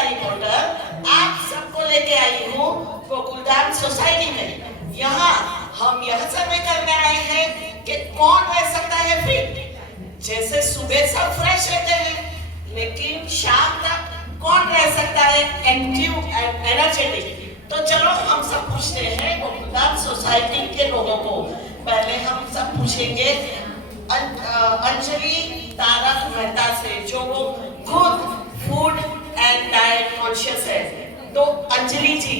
Rita reporter आप सबको लेके आई हूँ गोकुलधाम सोसाइटी में। यहाँ हम यह सर्वे करने आए हैं कि कौन रह सकता है फिट। जैसे सुबह सब फ्रेश रहते हैं, लेकिन शाम तक कौन रह सकता है एक्टिव एंड एनर्जेटिक। तो चलो हम सब पूछते हैं गोकुलधाम सोसाइटी के लोगों को। पहले हम सब पूछेंगे अंजलि तारक मेहता से, जो वो खुद फूड एंड डाइट कॉन्शियस है। तो अंजलि जी,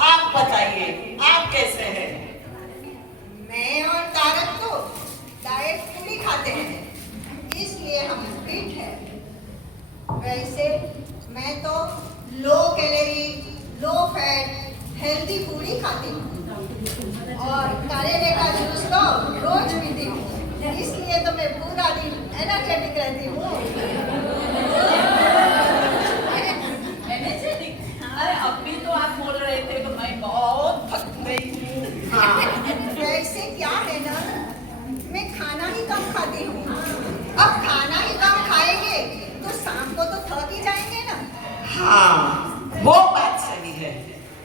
आप बताइए आप कैसे हैं? मैं और तारक तो डाइट पूरी खाते हैं, इसलिए हम फिट हैं। वैसे मैं तो low calorie, low fat, healthy food ही खाती हूँ और करेले का जूस तो रोज पीती हूँ, इसलिए तो मैं पूरा दिन एनर्जेटिक रहती हूँ। एनर्जेटिक? अरे अभी तो आप बोल रहे थे तो मैं बहुत थक गई हूँ। वैसे क्या है ना, मैं खाना ही कम खाती हूँ। अब खाना ही कम खाएंगे तो शाम को तो थक ही जाएंगे ना। हाँ, वो बात सही है।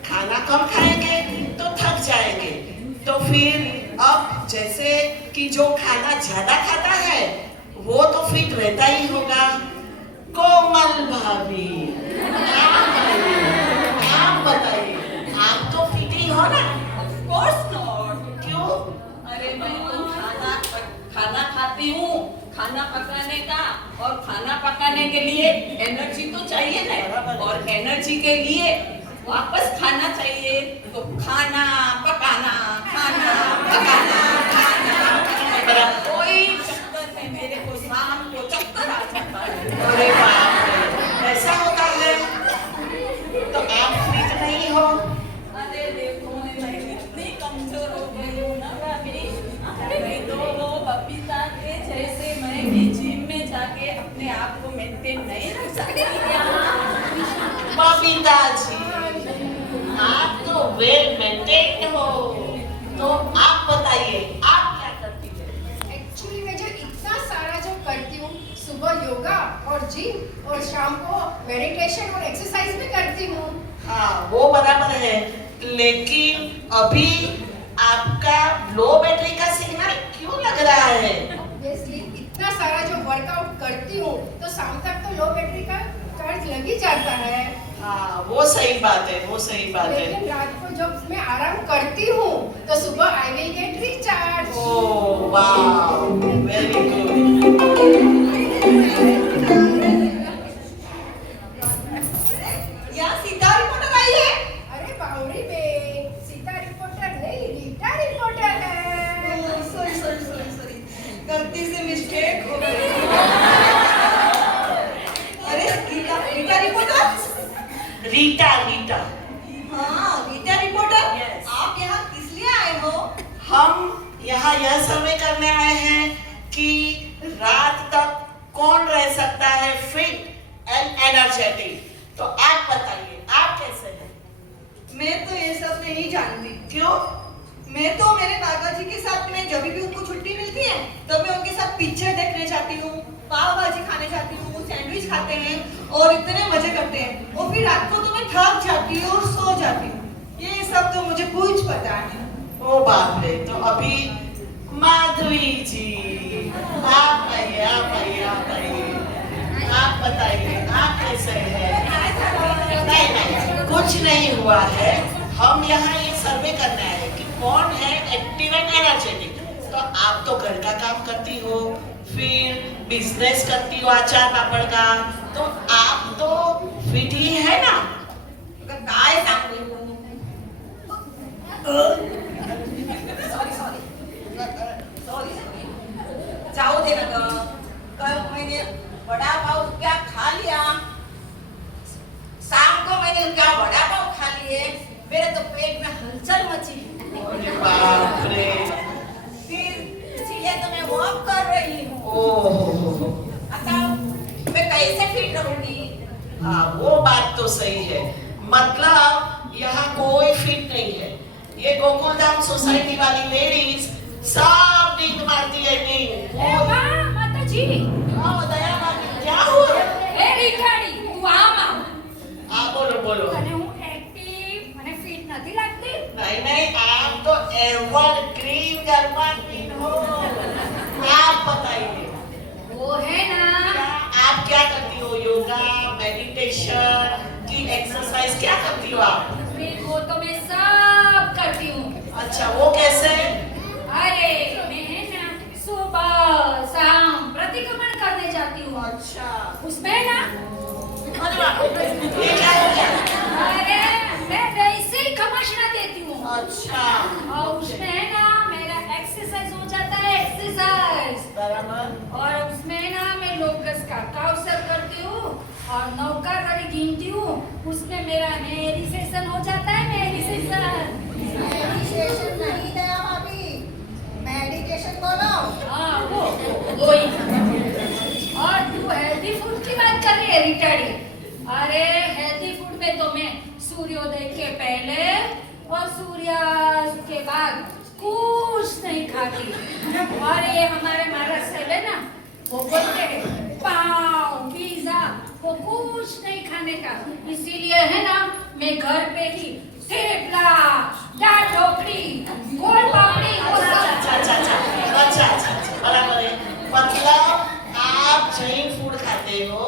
खाना कम खाएंगे तो थक जाएंगे। तो फिर अब जैसे कि जो खाना ज्यादा खाता है वो तो फिट रहता ही होगा। कोमल भाभी, आप बताइए, आप तो फिट ही हो ना? Of course not. क्यों? अरे मैं तो खाना खाती हूँ, खाना पकाने का, और खाना पकाने के लिए एनर्जी तो चाहिए ना, और एनर्जी के लिए वापस खाना चाहिए। तो खाना पकाना, खाना पकाना, खाना, कोई चक्कर में मेरे को शाम को चक्कर आ जाता है। अरे बाप रे, ऐसा होता है? तो आप फिट नहीं हो? अरे देखो, मैं इतनी कमजोर हो गई हूँ ना भाभी। नहीं तो वो बबीता के जैसे मैं भी जिम में जाके अपने आप को मेंटेन नहीं रख सकती। बबीता जी, आप तो वेल मेंटेन्ड हो। तो आप बताइए आप क्या करती है? एक्चुअली मैं जो इतना सारा जो करती हूँ, सुबह योगा और जिम और शाम को मेडिटेशन और एक्सरसाइज भी करती हूँ। हाँ, वो बराबर है, लेकिन अभी आपका लो बैटरी का सिग्नल क्यों लग रहा है? ऑब्वियसली इतना सारा जो वर्कआउट करती हूँ तो शाम तक तो लो बैटरी का चार्ज लग ही जाता है। हाँ, वो सही बात है, वो सही बात है। लेकिन रात को जब मैं आराम करती हूँ तो सुबह आई विल गेट रिचार्ज। ओह वाह, वेरी गुड। यहाँ सीता रिपोर्टर आई है। अरे बावड़ी बे, सीता रिपोर्टर नहीं, रीटा रिपोर्टर है। सॉरी, गलती से मिस्टेक हो गई। अरे रीटा रिपोर्टर? रीटा, रीटा। हाँ, रीटा रिपोर्टर। Yes. आप यहाँ किस लिए आए हो? हम यहाँ यह सर्वे करने आए हैं कि रात तक कौन रह सकता है फिट एंड एनर्जेटिक। तो आप बताइए आप कैसे हैं? मैं तो ये सब नहीं जानती। क्यों? मैं तो मेरे दादाजी के साथ में जब भी उनको छुट्टी मिलती है तो मैं उनके साथ पिक्चर देखने जाती हूँ, पाव भाजी खाने जाती हूँ, सैंडविच खाते हैं और इतने मजे करते हैं। और फिर रात को तो मैं थक जाती हूँ और सो जाती हूँ। ये सब तो मुझे कुछ पता नहीं। ओ बाप रे, तो अभी माधुरी जी, आप आइए, आप आइए, आप आइए, आप बताइए आप कैसे हैं? नहीं, कुछ नहीं हुआ है। हम यहाँ ये सर्वे करने आए हैं कि कौन है एक्टिव एंड एनर्जेटिक। तो आप तो घर का काम करती हो, फिर बिजनेस करती हो अचार पापड़ का, तो आप तो फिट ही है ना? काय सांगू? सॉरी, जाओ दे ना। कल मैंने वड़ा पाव क्या खा लिया, शाम को मैंने क्या वड़ा पाव खा लिए, मेरे तो पेट में हलचल मची। अरे बाप रे, फिर इसीलिए तो मैं वॉक कर रही हूँ। ओह, बताओ मैं कैसे फिट रहूंगी? हाँ, वो बात तो सही है। मतलब यहाँ कोई फिट नहीं है। ये गोकुलधाम सोसाइटी वाली लेडीज सब नींद मारती है, नींद। वाह माता जी, हाँ, दया माता, क्या हुआ? ए रिठाड़ी तू आ मां। आप બોલો અને હું એક્ટિવ અને ફિટ નથી લાગતી. नहीं नहीं आप तो एवरग्रीन गरमा क्वीन हो आप बताइए वो है ना, आप क्या करती हो योगा मेडिटेशन की एक्सरसाइज क्या करती हो आप फिर वो तो मैं सब करती हूँ. अच्छा वो कैसे अरे मैं है ना सुबह शाम प्रतिक्रमण करने जाती हूँ. अच्छा उसमें है ना, अरे बाप रे, ये क्या हो गया अरे मैं वैसे ही खमशना देती हूँ. अच्छा और उसमें है ना मेरा एक्सरसाइज हो जाता है, एक्सरसाइज. बराबर और उसमें ना मैं लोकस का काउंसर करती हूँ और नौका करी गिनती हूँ. उसमें मेरा मेडिटेशन हो जाता है, मेडिटेशन. मेडिटेशन नहीं दया भाभी, मेडिटेशन बोलो। हाँ वो ही. और तू हेल्दी फूड की बात कर रही है रिटाड़ी. अरे हेल्दी फूड में तो मैं सूर्योदय के पहले और सूर्यास्त के बाद कुछ नहीं खाती. और ये हमारे महाराज साहब है ना, वो बोलते हैं पाव पिज्जा वो कुछ नहीं खाने का. इसीलिए है ना मैं घर पे ही थेपला, दाल ढोकली, गोल पापड़ी वो सब. बराबर है मतलब आप जैन फूड खाते हो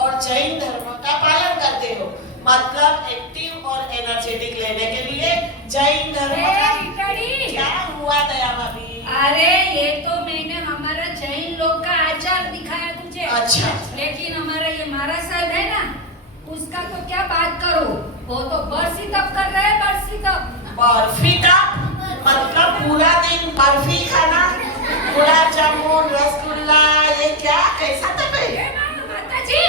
और जैन धर्म का पालन करते हो मतलब एक्टिव और एनर्जेटिक लेने के लिए जैन धर्म ए, का रिटाड़ी. क्या हुआ दया भाभी अरे ये तो मैंने हमारा जैन लोग का आचार दिखाया तुझे. अच्छा लेकिन हमारा ये महाराज साहब है ना, उसका तो क्या बात करो. वो तो बरसी तप कर रहे हैं, बरसी तप. बर्फी का मतलब पूरा दिन बर्फी खाना गुलाब जामुन रसगुल्ला ये क्या कैसा तब है ए माताजी,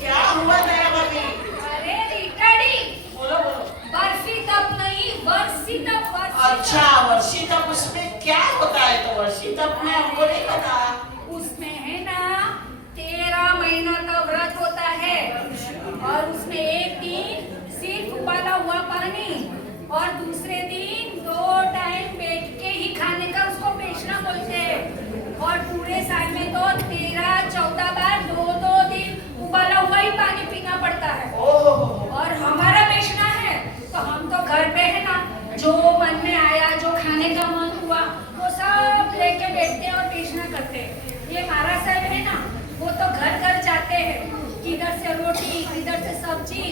क्या हुआ दया भाभी अरे रिटाड़ी, बोलो बोलो बर्फी तप नहीं, बरसी तप. अच्छा वर्षी तप उसमें क्या होता है तो वर्षी तप में हमको नहीं पता उसमें है ना 13 महीना का व्रत होता है. और उसमें एक दिन सिर्फ उबाला हुआ पानी और दूसरे दिन 2 टाइम बैठ के ही खाने का उसको पेशना बोलते हैं. और पूरे साल में तो 13-14 बार 2-2 दिन उबाला हुआ ही पानी पीना पड़ता है. ओहो और हमारा पेशना है तो हम तो घर पे है ना जो मन में आया, जो खाने का मन हुआ वो सब लेके बैठते हैं और पेशना करते हैं. ये महाराज साहब है ना, वो तो घर घर जाते हैं, किधर से रोटी किधर से सब्जी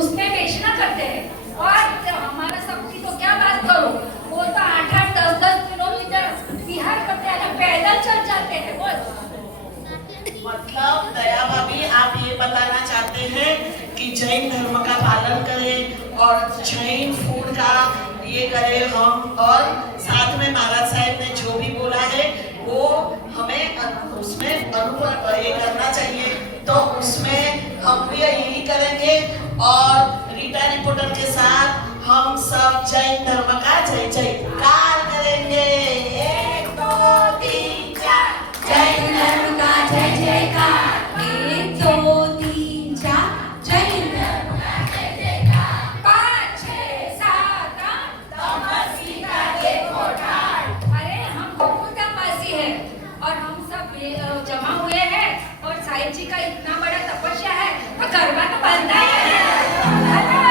उसमें पेशना करते हैं. और हमारा सबकी तो क्या बात करो, वो तो 8-8, 10-10 किलोमीटर बिहार पटियाला पैदल चल जाते हैं. बोल मतलब दया भाभी आप ये बताना चाहते हैं कि जैन धर्म का पालन करें और जैन फूड का ये करें हम और साथ में महाराज साहब ने जो भी बोला है वो हमें उसमें ये करना चाहिए तो उसमें हम भी यही करेंगे और रीटा रिपोर्टर के साथ हम सब जैन धर्म का जय जयकार करेंगे 1 2 3 4 जैन धर्म का जय जयकार 1 2 3 4 जैन धर्म का जय जयकार. 5 6 7 8 तमसी का देखो ठाट. अरे हम बहुत तमसी है और हम सब जमा हुए हैं और साईं जी का इतना बड़ा तपस्या है तो गरबा तो बनता ही है.